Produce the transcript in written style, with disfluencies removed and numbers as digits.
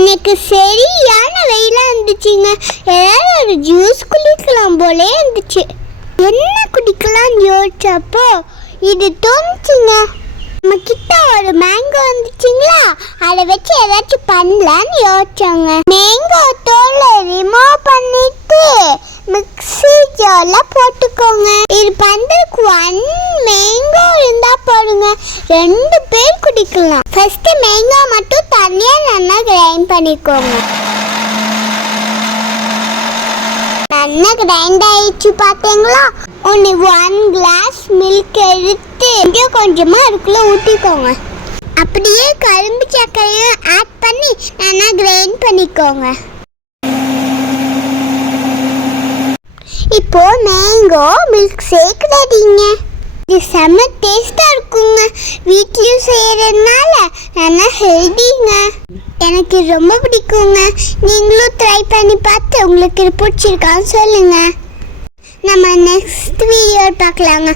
இன்னைக்கு சரியான வெயிலாக இருந்துச்சுங்க. ஏதாவது ஒரு ஜூஸ் குடிக்கலாம் போலே இருந்துச்சு. என்ன குடிக்கலாம்னு யோசிச்சப்போ இது தோணுச்சுங்க. நம்ம கிட்ட ஒரு மேங்கோ வந்துச்சுங்களா, அதை வச்சு ஏதாச்சும் பண்ணலான்னு யோசிச்சோங்க. மேங்கோ தோலை ரிமூவ் பண்ணிட்டு மிக்ஸி ஜாரில் போட்டுக்கோங்க. இது பண்ணுறதுக்கு 1 மேங்கோ இருந்தால் போடுங்க, 2 பேர் குடிக்கலாம். ஃபர்ஸ்ட் மேங்கோ மட்டும் தனியாக நல்லா கிரைண்ட் பண்ணிக்கோங்க. நல்லா கிரைண்ட் ஆயிடுச்சு பார்த்தீங்களா. 1 கிளாஸ் மில்க் எடுத்து கொஞ்சமாக அதுக்குள்ளே ஊற்றிக்கோங்க. அப்படியே கரும்பு சர்க்கரையும் ஆட் பண்ணி நல்லா கிரைண்ட் பண்ணிக்கோங்க. இப்போ மேங்கோ மில்க் ஷேக் ரெடிங்க. இது செம்ம டேஸ்டாக இருக்குங்க. வீட்லேயும் செய்கிறதுனால நல்லா ஹெல்திங்க. எனக்கு ரொம்ப பிடிக்குங்க. நீங்களும் ட்ரை பண்ணி பார்த்து உங்களுக்கு பிடிச்சிருக்கான்னு சொல்லுங்கள். நம்ம நெக்ஸ்ட் வீடியோ பார்க்கலாங்க.